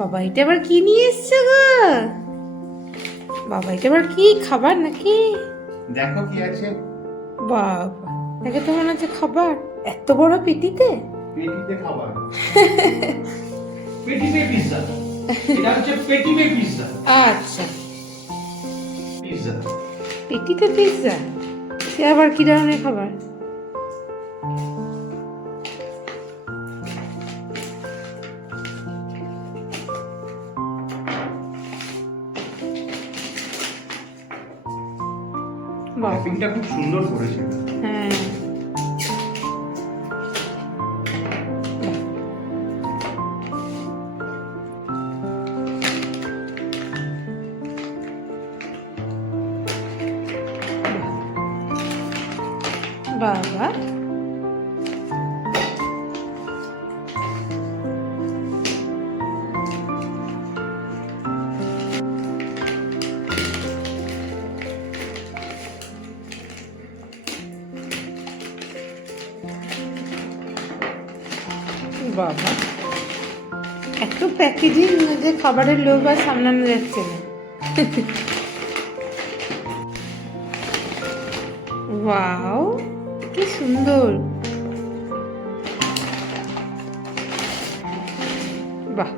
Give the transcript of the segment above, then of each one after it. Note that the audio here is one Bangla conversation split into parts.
বাবা এটা আবার কি নিয়ে এসছে গো? বাবা এটা আবার কি খাবার নাকি? দেখো কি আছে। বাবা দেখে তো মনে হচ্ছে খাবার, এত বড় পেটিতে। পেটিতে খাবার। পেটিতে পিৎজা। এটা হচ্ছে পেটিতে পিৎজা। আচ্ছা পিৎজা। পেটিতে পিৎজা, সে আবার কি ধরনের খাবার? বাবা র্যাপিংটা খুব সুন্দর করেছে। হ্যাঁ বাবা বাবা এত প্যাকেজিং যে খাবারের লোভ আর সামলানো যাচ্ছে না। ওয়াও কি সুন্দর, বাহ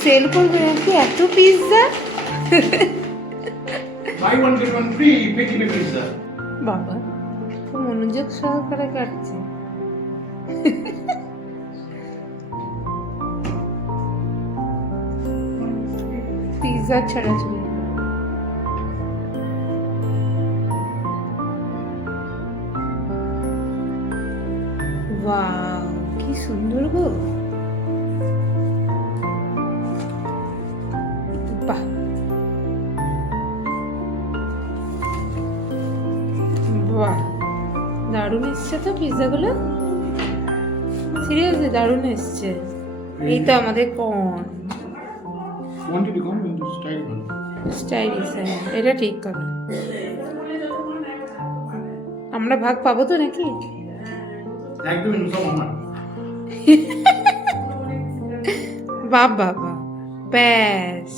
সেল করবে নাকি এত pizza? Buy one get one free পেটিতে পিৎজা। বাবা খুব মনোযোগ সহকারে কাটছে। পিৎজা ছড়াছড়ি। ওয়াও কি সুন্দর গো, বাহ বাহ দারুণ এসছে তো পিৎজাগুলো, সিরিয়াসলি দারুণ এসছে। এই তো আমাদের কর্ন কোয়ান্টিটি কম কিন্তু স্টাইল ভালো। স্টাইলিশ, হ্যাঁ এটা ঠিক কথা। আমরা ভাগ পাবো তো নাকি? একদমই সব আমার। বাবা ব্যাস।